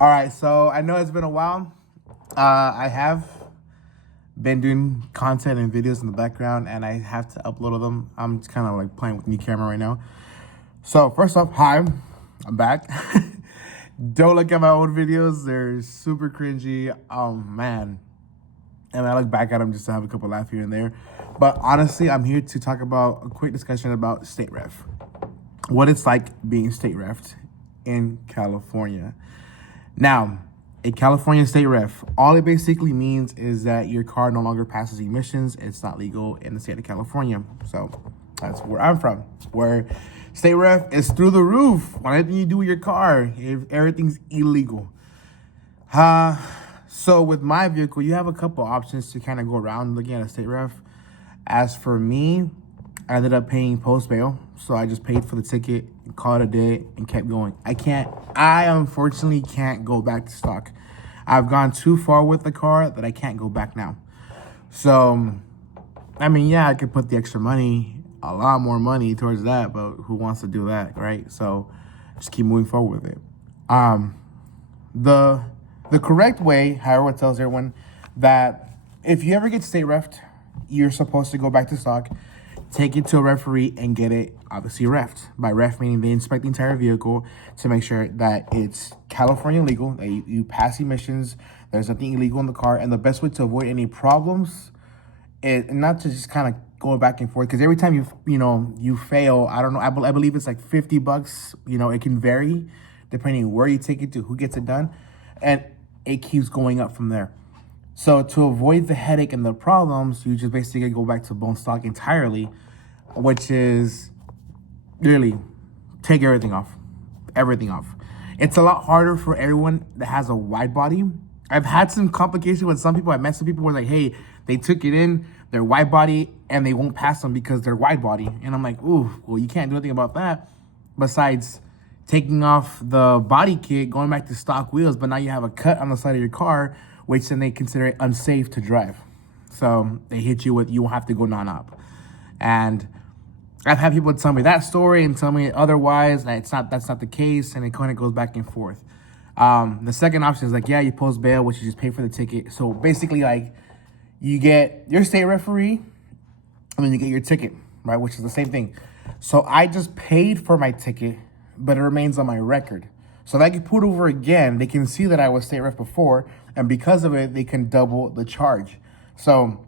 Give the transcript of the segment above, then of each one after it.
All right, so I know it's been a while. I have been doing content and videos in the background, and I have to upload them. I'm just kind of like playing with new camera right now. So first off, hi, I'm back. Don't look at my old videos; they're super cringy. Oh man, and I look back at them just to have a couple laugh here and there. But honestly, I'm here to talk about a quick discussion about state ref, what it's like being state refed in California. Now, a California state ref, all it basically means is that your car no longer passes emissions. It's not legal in the state of California. So that's where I'm from, where state ref is through the roof on anything you do with your car. If everything's illegal. So with my vehicle, you have a couple options to kind of go around looking at a state ref. As for me, I ended up paying post bail. So I just paid for the ticket, called it a day, and kept going. I unfortunately can't go back to stock. I've gone too far with the car that I can't go back now. So, I mean, yeah, I could put the extra money, a lot more money towards that, but who wants to do that, right? So just keep moving forward with it. The correct way, however, it tells everyone that if you ever get state refed, you're supposed to go back to stock, take it to a referee, and get it obviously refed. By ref meaning they inspect the entire vehicle to make sure that it's California legal, that you pass emissions, there's nothing illegal in the car, and the best way to avoid any problems is not to just kind of go back and forth, because every time you fail, I don't know, I believe it's like $50. It can vary depending where you take it to, who gets it done, and it keeps going up from there. So to avoid the headache and the problems, you just basically go back to bone stock entirely, which is really take everything off. It's a lot harder for everyone that has a wide body. I've had some complications with some people. I met some people who were like, hey, they took it in, their wide body, and they won't pass them because they're wide body. And I'm like, ooh, well, you can't do anything about that besides taking off the body kit, going back to stock wheels, but now you have a cut on the side of your car, which then they consider it unsafe to drive. So they hit you with, you have to go non-op. And I've had people tell me that story and tell me otherwise, that's not the case, and it kind of goes back and forth. The second option is like, yeah, you post bail, which you just pay for the ticket. So basically, like, you get your state referee, and then you get your ticket, right, which is the same thing. So I just paid for my ticket, but it remains on my record. So if I get pulled over again, they can see that I was state ref before, and because of it, they can double the charge. So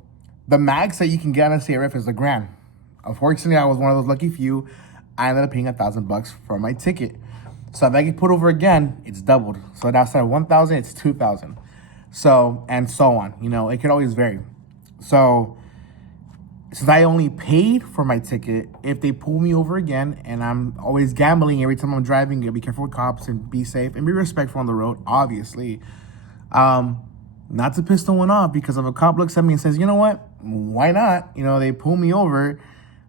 the max that you can get on a state ref is $1,000. Unfortunately, I was one of those lucky few. I ended up paying $1,000 for my ticket. So if I get pulled over again, it's doubled. So now instead of $1,000, it's $2,000. So, and so on. It could always vary. So since I only paid for my ticket, if they pull me over again, and I'm always gambling every time I'm driving, be careful with cops and be safe and be respectful on the road, obviously. Not to piss no one off, because if a cop looks at me and says, you know what, why not? They pull me over,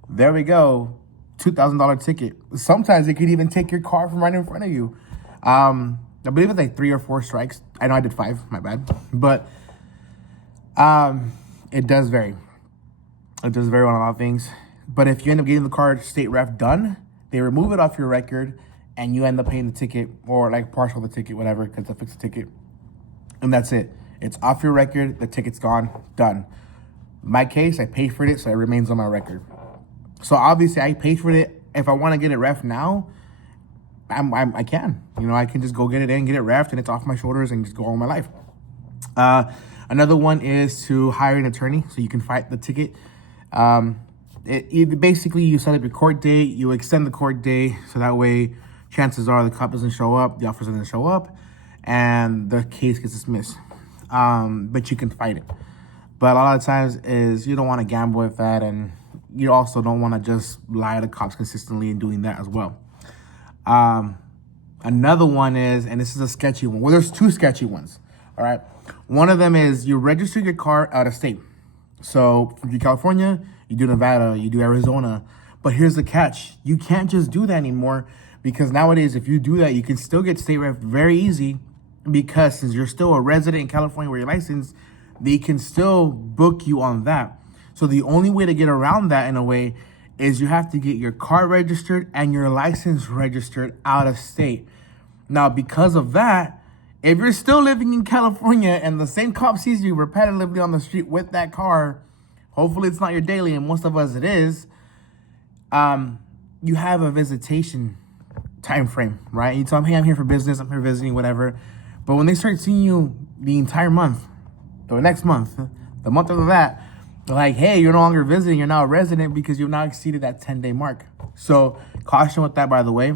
there we go, $2,000 ticket. Sometimes they could even take your car from right in front of you. I believe it's like 3 or 4 strikes. I know I did 5, my bad. But it does vary. It does vary on a lot of things. But if you end up getting the car state ref done, they remove it off your record, and you end up paying the ticket, or like partial the ticket, whatever, because they fix the ticket. And that's it. It's off your record. The ticket's gone. Done. My case, I paid for it, so it remains on my record. So obviously, I paid for it. If I want to get it ref now, I can. I can just go get it in, get it refed, and it's off my shoulders, and just go on with my life. Another one is to hire an attorney so you can fight the ticket. Basically, you set up your court date, you extend the court date, so that way chances are the cop doesn't show up, the officer doesn't show up, and the case gets dismissed. But you can fight it. But a lot of times is you don't want to gamble with that, and you also don't want to just lie to cops consistently in doing that as well. Another one is, and this is a sketchy one. Well, there's 2 sketchy ones. All right. One of them is you register your car out of state. So if you do California, you do Nevada, you do Arizona. But here's the catch. You can't just do that anymore, because nowadays, if you do that, you can still get state ref very easy, because since you're still a resident in California where you're licensed, they can still book you on that. So the only way to get around that in a way is you have to get your car registered and your license registered out of state. Now, because of that, If you're still living in California and the same cop sees you repetitively on the street with that car, hopefully it's not your daily, and most of us it is. You have a visitation time frame, right? You tell them, hey, I'm here for business, I'm here visiting, whatever. But when they start seeing you the entire month, the next month, the month after that, they're like, hey, you're no longer visiting, you're now a resident because you've now exceeded that 10-day mark. So caution with that, by the way.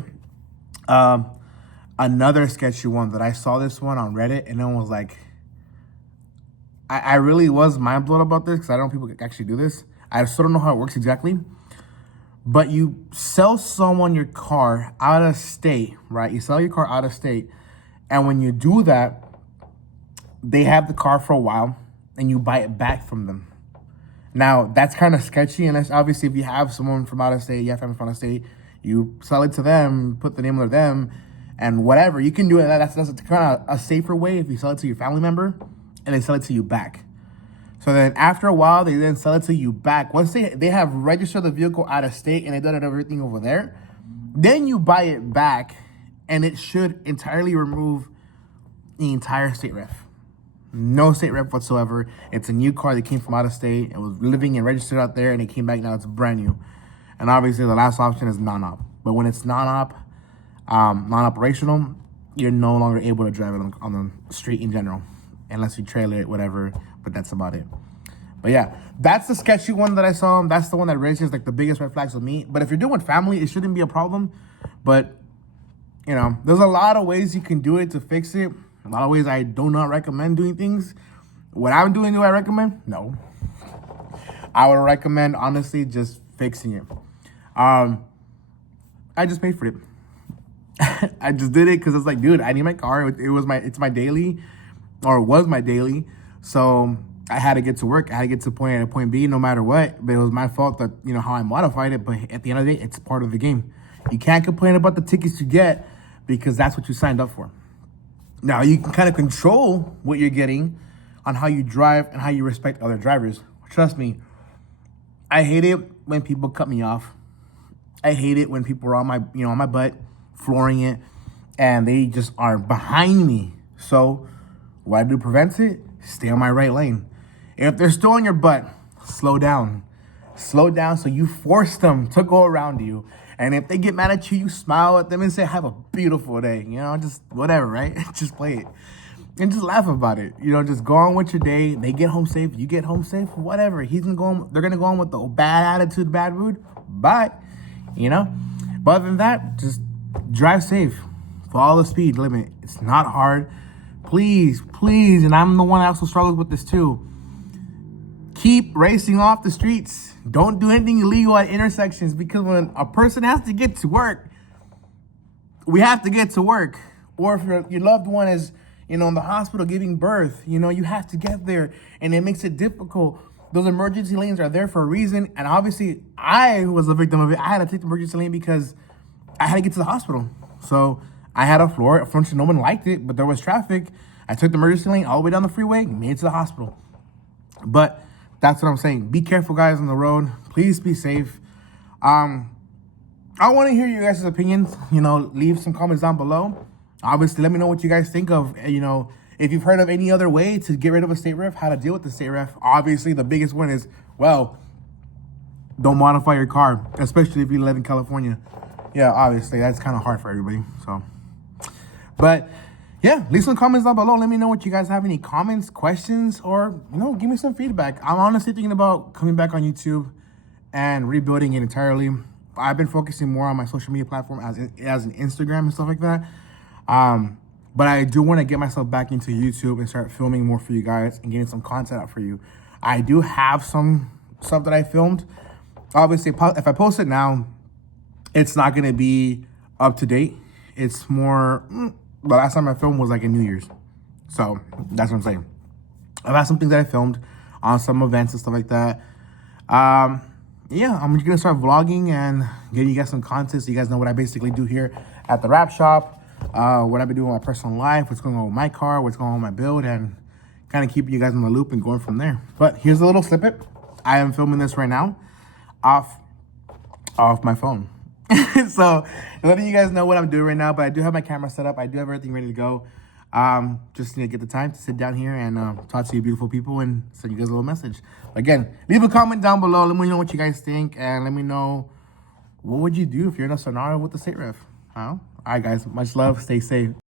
Another sketchy one that I saw this one on Reddit, and it was like, I really was mind blown about this because I don't know people actually do this. I still don't know how it works exactly. But you sell someone your car out of state, right? You sell your car out of state. And when you do that, they have the car for a while and you buy it back from them. Now, that's kind of sketchy. And that's obviously, if you have someone from out of state, you have family from out of state, you sell it to them, put the name of them, and whatever. You can do it. That's kind of a safer way if you sell it to your family member and they sell it to you back. So then after a while, they then sell it to you back. Once they have registered the vehicle out of state and they've done everything over there, then you buy it back and it should entirely remove the entire state ref. No state ref whatsoever. It's a new car that came from out of state. It was living and registered out there and it came back, now it's brand new. And obviously the last option is non-op. But when it's non-op, non-operational, you're no longer able to drive it on the street in general. Unless you trailer it, whatever. But that's about it. But yeah, that's the sketchy one that I saw. That's the one that raises like the biggest red flags with me. But if you're doing family, it shouldn't be a problem. But, you know, there's a lot of ways you can do it to fix it. A lot of ways I do not recommend doing things. What I'm doing, do I recommend? No. I would recommend, honestly, just fixing it. I just paid for it. I just did it because it's like, dude, I need my car. It's my daily, or it was my daily. So I had to get to work. I had to get to point A to point B no matter what. But it was my fault that, you know, how I modified it. But at the end of the day, it's part of the game. You can't complain about the tickets you get because that's what you signed up for. Now, you can kind of control what you're getting on how you drive and how you respect other drivers. Trust me, I hate it when people cut me off. I hate it when people are on my butt, flooring it, and they just are behind me. So what I do prevents it, stay on my right lane. If they're still on your butt, slow down. Slow down so you force them to go around you. And if they get mad at you, you smile at them and say, have a beautiful day. You know, just whatever, right? Just play it. And just laugh about it. You know, just go on with your day. They get home safe. You get home safe. Whatever. They're going to go on with the bad attitude, bad mood. Bye. You know? But other than that, just drive safe. Follow the speed limit. It's not hard. Please, and I'm the one that also struggles with this too. Keep racing off the streets. Don't do anything illegal at intersections, because when a person has to get to work, we have to get to work. Or if your loved one is, in the hospital giving birth, you have to get there, and it makes it difficult. Those emergency lanes are there for a reason, and obviously I was a victim of it. I had to take the emergency lane because I had to get to the hospital. So I had a floor. Unfortunately, no one liked it, but there was traffic. I took the emergency lane all the way down the freeway, made it to the hospital. But that's what I'm saying. Be careful, guys, on the road. Please be safe. I want to hear you guys' opinions. Leave some comments down below. Obviously, let me know what you guys think of, if you've heard of any other way to get rid of a state ref, how to deal with the state ref. Obviously, the biggest one is, don't modify your car, especially if you live in California. Yeah, obviously, that's kind of hard for everybody. So, but yeah, leave some comments down below. Let me know what you guys have, any comments, questions, or, give me some feedback. I'm honestly thinking about coming back on YouTube and rebuilding it entirely. I've been focusing more on my social media platform as an Instagram and stuff like that. But I do want to get myself back into YouTube and start filming more for you guys and getting some content out for you. I do have some stuff that I filmed. Obviously, if I post it now, it's not going to be up to date. It's more, the last time I filmed was like in New Year's. So that's what I'm saying. I've had some things that I filmed on some events and stuff like that. Yeah, I'm going to start vlogging and getting you guys some content so you guys know what I basically do here at the Wrap Shop. What I've been doing in my personal life, what's going on with my car, what's going on with my build, and kind of keeping you guys in the loop and going from there. But here's a little snippet. I am filming this right now off my phone. So letting you guys know what I'm doing right now, but I do have my camera set up. I do have everything ready to go. Just need to get the time to sit down here and talk to you beautiful people and send you guys a little message. Again, leave a comment down below. Let me know what you guys think, and let me know what would you do if you're in a scenario with the state ref. All right, guys. Much love. Stay safe.